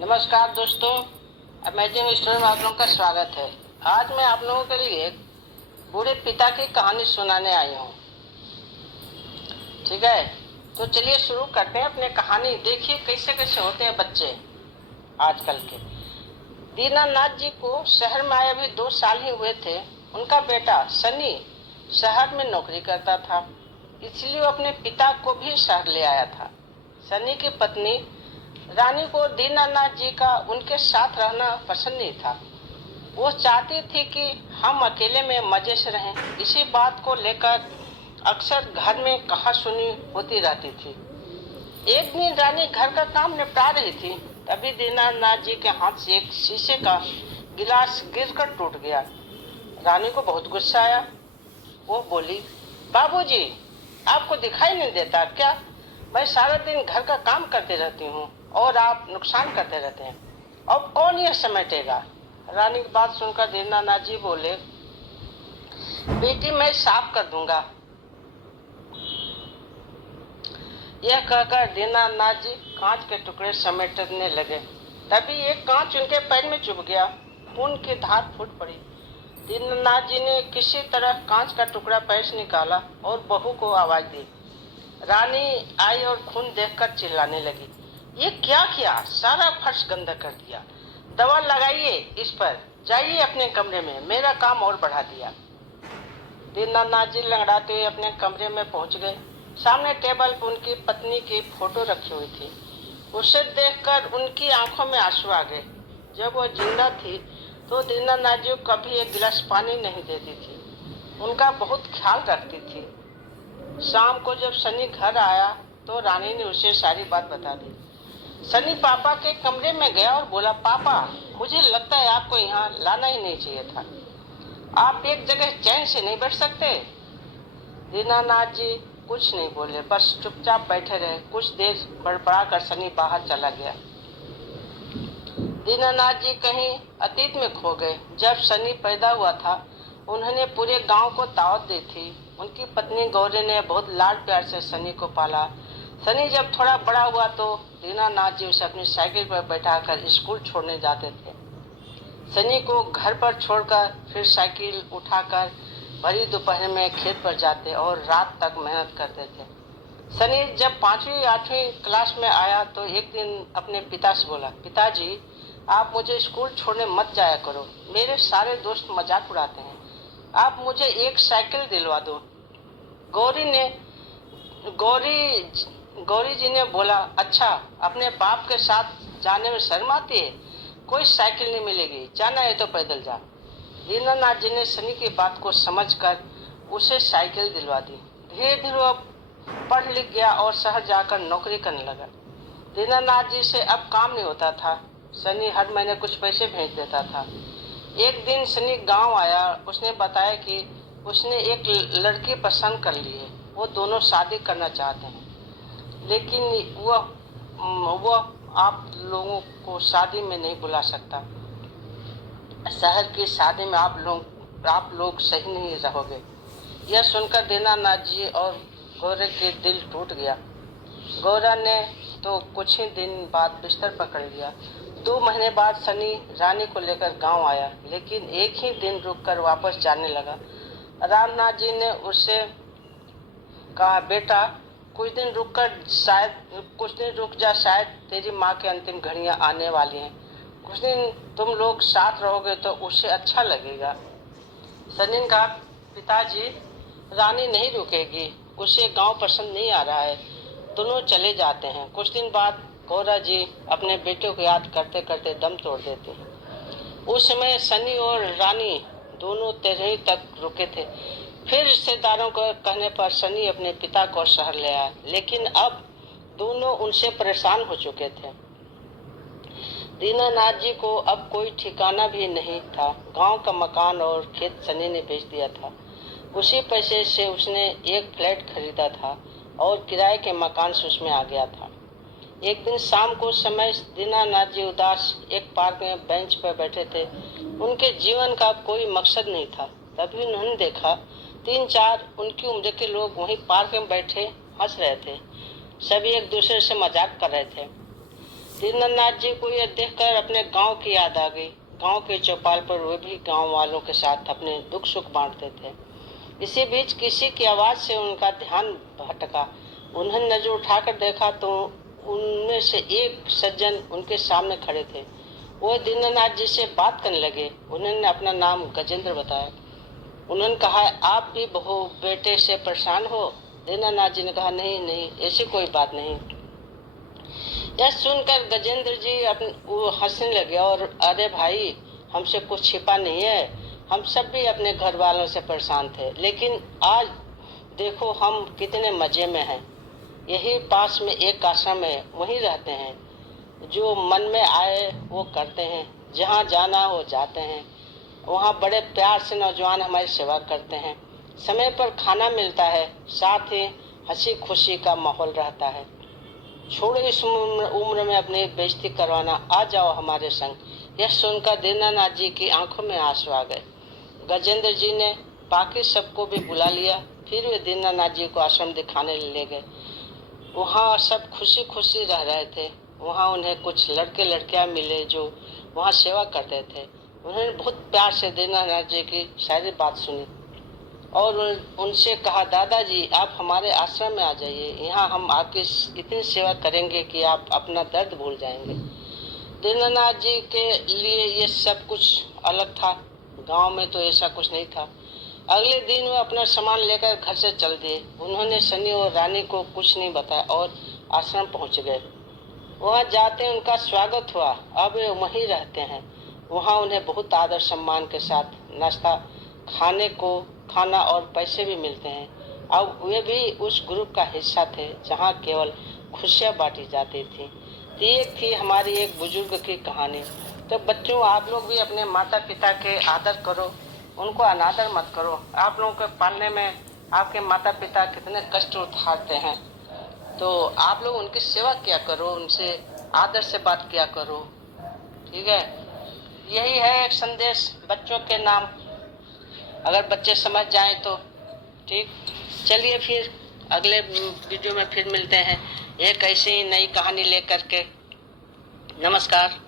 नमस्कार दोस्तों, amazing story में आप लोगों का स्वागत है। आज मैं आप लोगों के लिए एक बूढ़े पिता की कहानी सुनाने आई हूँ। ठीक है, तो चलिए शुरू करते हैं अपनी कहानी। देखिए कैसे कैसे होते हैं बच्चे आजकल के। दीनानाथ जी को शहर में आए अभी 2 साल ही हुए थे। उनका बेटा सनी शहर में नौकरी करता था, इसलिए वो अपने पिता को भी शहर ले आया था। सनी की पत्नी रानी को दीनानाथ जी का उनके साथ रहना पसंद नहीं था। वो चाहती थी कि हम अकेले में मजे से रहें। इसी बात को लेकर अक्सर घर में कहासुनी होती रहती थी। एक दिन रानी घर का काम निपटा रही थी, तभी दीनानाथ जी के हाथ से एक शीशे का गिलास गिरकर टूट गया। रानी को बहुत गुस्सा आया। वो बोली, बाबूजी, आपको दिखाई नहीं देता क्या? मैं सारा दिन घर का काम करती रहती हूँ और आप नुकसान करते रहते हैं। अब कौन यह समेटेगा? रानी की बात सुनकर दीनानाथ जी बोले, बेटी मैं साफ कर दूंगा। यह कहकर दीनानाथ जी कांच के टुकड़े समेटने लगे। तभी एक कांच उनके पैर में चुभ गया। खून की धार फूट पड़ी। दीनानाथ जी ने किसी तरह कांच का टुकड़ा पैर से निकाला और बहू को आवाज दी। रानी आई और खून देखकर चिल्लाने लगी, ये क्या किया? सारा फर्श गंदा कर दिया। दवा लगाइए इस पर, जाइए अपने कमरे में, मेरा काम और बढ़ा दिया। दीनानाथ जी लंगड़ाते हुए अपने कमरे में पहुंच गए। सामने टेबल पर उनकी पत्नी की फोटो रखी हुई थी। उसे देखकर उनकी आंखों में आंसू आ गए। जब वो जिंदा थी तो दीनानाथ जी को कभी एक गिलास पानी नहीं देती थी। उनका बहुत ख्याल रखती थी। शाम को जब सनी घर आया तो रानी ने उसे सारी बात बता दी। सनी पापा के कमरे में गया और बोला, पापा, मुझे लगता है आपको यहाँ लाना ही नहीं चाहिए था। आप एक जगह चैन से नहीं बैठ सकते? दीनानाथ जी कुछ नहीं बोले, बस चुपचाप बैठे रहे। कुछ देर बड़बड़ा कर सनी बाहर चला गया। दीनानाथ जी कहीं अतीत में खो गए। जब सनी पैदा हुआ था उन्होंने पूरे गांव को दावत दी थी। उनकी पत्नी गौरी ने बहुत लाड प्यार से सनी को पाला। सनी जब थोड़ा बड़ा हुआ तो दीनानाथ जी उसे अपनी साइकिल पर बैठाकर स्कूल छोड़ने जाते थे। सनी को घर पर छोड़कर फिर साइकिल उठाकर भरी दोपहर में खेत पर जाते और रात तक मेहनत करते थे। सनी जब 5वीं 8वीं क्लास में आया तो एक दिन अपने पिता से बोला, पिताजी, आप मुझे स्कूल छोड़ने मत जाया करो। मेरे सारे दोस्त मजाक उड़ाते हैं। आप मुझे एक साइकिल दिलवा दो। गौरी ने गौरी जी ने बोला, अच्छा, अपने बाप के साथ जाने में शर्म आती है? कोई साइकिल नहीं मिलेगी, जाना है तो पैदल जा। दीनानाथ जी ने सनी की बात को समझकर उसे साइकिल दिलवा दी। धीरे धीरे वो पढ़ लिख गया और शहर जाकर नौकरी करने लगा। दीनानाथ जी से अब काम नहीं होता था। सनी हर महीने कुछ पैसे भेज देता था। एक दिन सनी गांव आया। उसने बताया कि उसने एक लड़की पसंद कर ली है। वो दोनों शादी करना चाहते हैं, लेकिन वो आप लोगों को शादी में नहीं बुला सकता। शहर की शादी में आप लोग सही नहीं रहोगे। यह सुनकर दीनानाथ जी और गौरा के दिल टूट गया। गौरा ने तो कुछ ही दिन बाद बिस्तर पकड़ लिया। 2 महीने बाद सनी रानी को लेकर गांव आया, लेकिन एक ही दिन रुककर वापस जाने लगा। रामनाथ जी ने उससे कहा, बेटा, कुछ दिन रुक जा, शायद तेरी माँ की अंतिम घड़ियां आने वाली हैं। कुछ दिन तुम लोग साथ रहोगे तो उसे अच्छा लगेगा। सनी ने कहा, पिताजी, रानी नहीं रुकेगी, उसे गांव पसंद नहीं आ रहा है। दोनों चले जाते हैं। कुछ दिन बाद गौरा जी अपने बेटे को याद करते करते दम तोड़ देते हैं। उस समय सनी और रानी दोनों 13वीं तक रुके थे। फिर रिश्तेदारों को कहने पर सनी अपने पिता को शहर ले आया, लेकिन अब दोनों उनसे परेशान हो चुके थे। दीनानाथ जी को अब कोई ठिकाना भी नहीं था। गांव का मकान और खेत सनी ने बेच दिया था। उसी पैसे से उसने एक फ्लैट खरीदा था और किराए के मकान से उसमें आ गया था। एक दिन शाम को समय दीनानाथ जी उदास एक पार्क में बेंच पर बैठे थे। उनके जीवन का कोई मकसद नहीं था। तभी उन्होंने देखा 3-4 उनकी उम्र के लोग वहीं पार्क में बैठे हंस रहे थे। सभी एक दूसरे से मजाक कर रहे थे। दीननाथ जी को यह देखकर अपने गांव की याद आ गई। गांव के चौपाल पर वे भी गांव वालों के साथ अपने दुख सुख बांटते थे। इसी बीच किसी की आवाज से उनका ध्यान भटका। उन्होंने नजर उठाकर देखा तो उनमें से एक सज्जन उनके सामने खड़े थे। वो दीननाथ जी से बात करने लगे। उन्होंने अपना नाम गजेंद्र बताया। उन्होंने कहा, आप भी बहू बेटे से परेशान हो? दीननाथ जी ने कहा, नहीं नहीं, ऐसी कोई बात नहीं। यह सुनकर गजेंद्र जी वो हंसने लगे और, अरे भाई, हमसे कुछ छिपा नहीं है, हम सब भी अपने घर वालों से परेशान थे, लेकिन आज देखो हम कितने मजे में हैं। यही पास में एक आश्रम है, वहीं रहते हैं। जो मन में आए वो करते हैं, जहाँ जाना हो जाते हैं। वहाँ बड़े प्यार से नौजवान हमारी सेवा करते हैं। समय पर खाना मिलता है, साथ ही हंसी खुशी का माहौल रहता है। छोड़ो इस उम्र में अपनी बेइज्जती करवाना, आ जाओ हमारे संग। यह सुनकर दीनानाथ जी की आंखों में आंसू आ गए। गजेंद्र जी ने बाकी सबको भी बुला लिया। फिर वे दीनानाथ जी को आश्रम दिखाने ले गए। वहाँ सब खुशी खुशी रह रहे थे। वहाँ उन्हें कुछ लड़के लड़कियाँ मिले जो वहाँ सेवा करते थे। उन्होंने बहुत प्यार से दीनानाथ जी की सारी बात सुनी और उनसे कहा, दादाजी आप हमारे आश्रम में आ जाइए, यहाँ हम आपकी इतनी सेवा करेंगे कि आप अपना दर्द भूल जाएंगे। दीनानाथ जी के लिए ये सब कुछ अलग था। गांव में तो ऐसा कुछ नहीं था। अगले दिन वे अपना सामान लेकर घर से चल दिए। उन्होंने सनी और रानी को कुछ नहीं बताया और आश्रम पहुंच गए। वहां जाते उनका स्वागत हुआ। अब वे वहीं रहते हैं। वहां उन्हें बहुत आदर सम्मान के साथ नाश्ता खाना और पैसे भी मिलते हैं। अब वे भी उस ग्रुप का हिस्सा थे जहां केवल खुशियां बांटी जाती थी। ये थी हमारी एक बुजुर्ग की कहानी। तो बच्चों, आप लोग भी अपने माता पिता के आदर करो, उनको अनादर मत करो। आप लोगों को पालने में आपके माता पिता कितने कष्ट उठाते हैं, तो आप लोग उनकी सेवा किया करो, उनसे आदर से बात किया करो। ठीक है, यही है एक संदेश बच्चों के नाम, अगर बच्चे समझ जाएं तो ठीक। चलिए फिर अगले वीडियो में फिर मिलते हैं एक ऐसी ही नई कहानी लेकर के। नमस्कार।